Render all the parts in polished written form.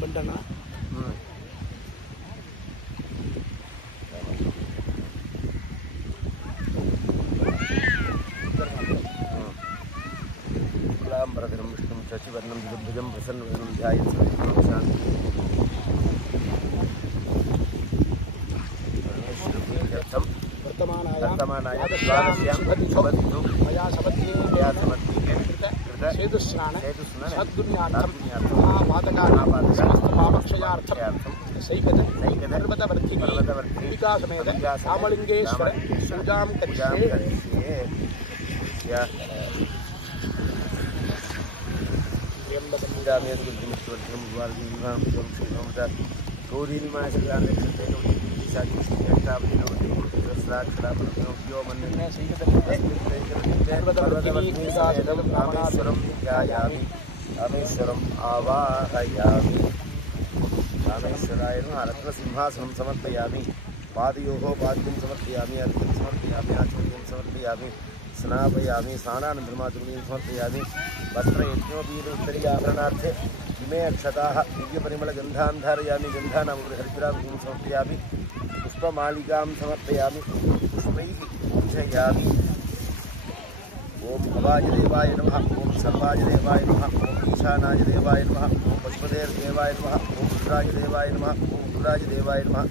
ஸ்நானம் பண்ணிட்டேன்னா பிரதனம் விஷ்ணு சசிவர்ணம் துர்புஜம் பிரசன்னம் தியாயத் रामेश्वरम् आवाहयामि रामेश्वराय रत्नसिंहासनं समर्पयामि पादयोः पाद्यं समर्पयामि अर्घ्यं समर्पयामि आचमनीयं समर्पयामि स्नापयामि स्नानानन्तरमाचमनीयं समर्पयामि वस्त्रयज्ञोपीतोत्तरीयाभरणार्थे इमे अक्षताः दिव्यपरिमलगन्धान् धारयामि गन्धानामुपरि हरिद्रां समर्पयामि पुष्पमालिकां समर्पयामि पुष्पैः पूजयामि ओम भवाय देवाय नमः ओम सर्वाय देवाय नमः ओम ईशानाय देवाय नमः ओम पशुपतेर्देवाय नमः ओम रुद्राय देवाय नमः ओम रुद्राय देवाय नमः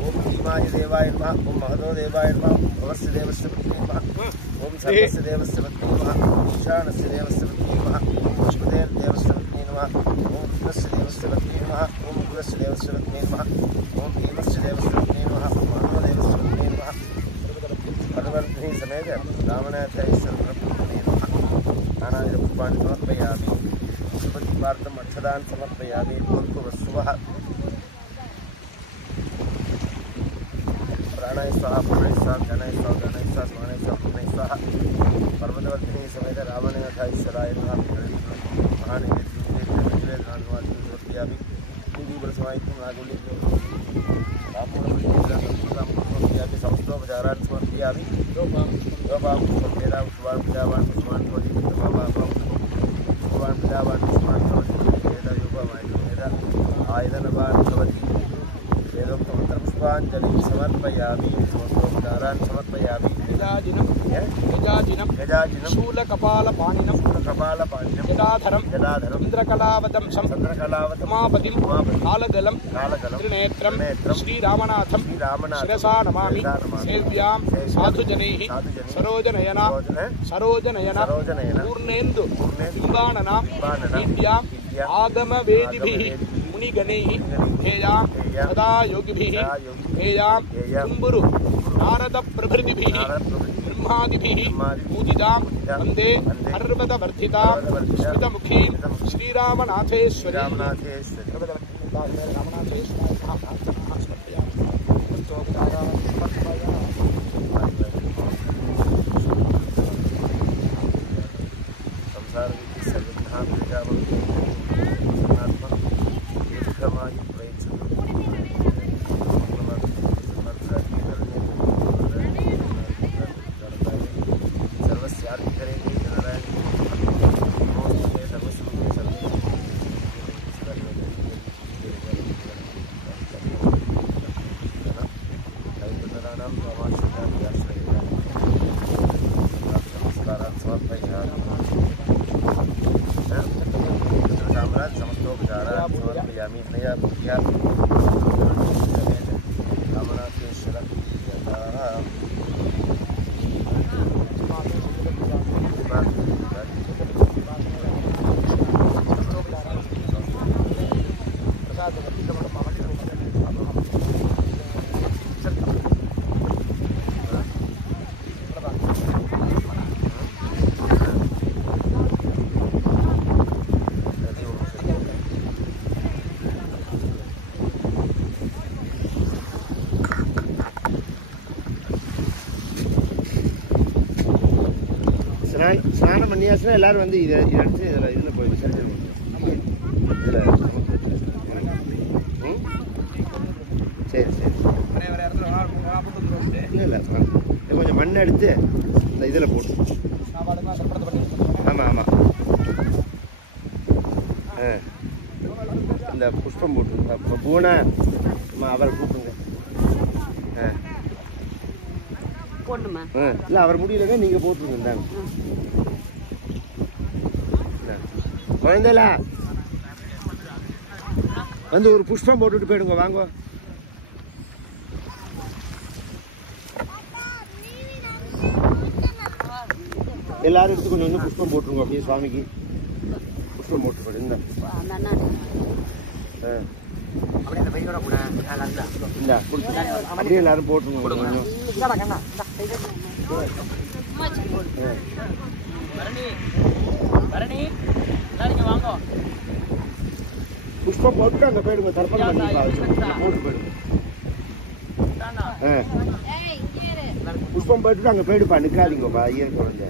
ओम भीमाय देवाय नमः ओम महतो देवाय नमः ओम भवस्य देवस्य पत्नी नमः ओम सर्वस्य देवस्य पत्नी नमः ओम ईशानस्य देवस्य पत्नी नमः ओम पशुपतेर्देवस्य पत्नी नमः ओम रुद्रस्य देवस्य पत्नी नमः ओम रुद्रस्य देवस्य पत्नी नमः ओम भीमस्य देवस्य पत्नी नमः ओम महतो देवस्य पत्नी नमः भगवन्तं समेत रामनाथैः नानाविधपुष्पाणि समर्पयामि सुपतिपार्थम् अक्षतान् समर्पयामि भूर्भुवस्सुवः प्राणाय स्वाहा प्राणाय स्वाहा ध्यानाय स्वाहा गानाय स्वाहा स्मरणाय स्वाहा पूर्णाय स्वाहा पर्वतवर्धिनी समेत रामनाथाईश्वराय नमः महानैवेद्यं समर्पयामि दीपरसमायुक्तं नागुल्यं राममूलमूर्तिं समस्तोपचारान् समर्पयामि योपां पुष्पेदां शुभां प्रजावान् पुष्पान् भवान् प्रजावान् पुष्पान् आयुधनवान् भवति वेदोक्तमन्त्रपुष्पाञ्जलिं समर्पयामि समस्तोपचारान् समर्पयामि गजाजिनं शूलकपालपाणिनं गदाधरं चन्द्रकलावतंसं उमापतिं कालगलं त्रिनेत्रं श्रीरामनाथं शिरसा नमामि सेव्यां साधुजनैः सरोजनयना पूर्णेन्दु बिम्बाननां विद्याम् आगमवेदिभिः मुनिगणैः ध्येयां सदा योगिभिः ध्येयां तुम्बुरु नारदप्रभृतिभिः ब्रह्मादिभिः पूजितां वन्दे पर्वतवर्धितां स्मितमुखीं श्रीरामनाथेश्वरीं ஸ்நானம் பண்ணியாச்சுன்னா எல்லாரும் வந்து இதை எடுத்து இதில் போய் விசர்ஜனம் இதில் சரி சரி இல்லை கொஞ்சம் மண் எடுத்து இந்த இதில் போட்டு ஆமாம் ஆமாம் இந்த புஷ்பம் போட்டுருங்க. இப்போ பூனை அவரை கூப்பிடுங்க. போடணுமா? இல்லை அவர் முடியலங்க, நீங்கள் போட்டுருங்க. இந்தாங்க குழந்தைல வந்து ஒரு புஷ்பம் போட்டுட்டு போயிடுங்க. வாங்க. எல்லாரும் எடுத்து கொஞ்சம் கொஞ்சம் புஷ்பம் போட்டுருங்க. அப்படியே சுவாமிக்கு புஷ்பம் போட்டு போயிடு. இந்த அப்படியே எல்லாரும் போட்டுருங்க. கொஞ்சம் புஷ்பம் போட்டு அங்கே போயிடுங்க. தர்ப்பணம் போட்டு போயிடுங்க. புஷ்பம் போயிட்டு அங்கே போயிடுப்பா. நிற்காதீங்கப்பா. ஐயர் குழந்தை.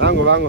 வாங்க வாங்க.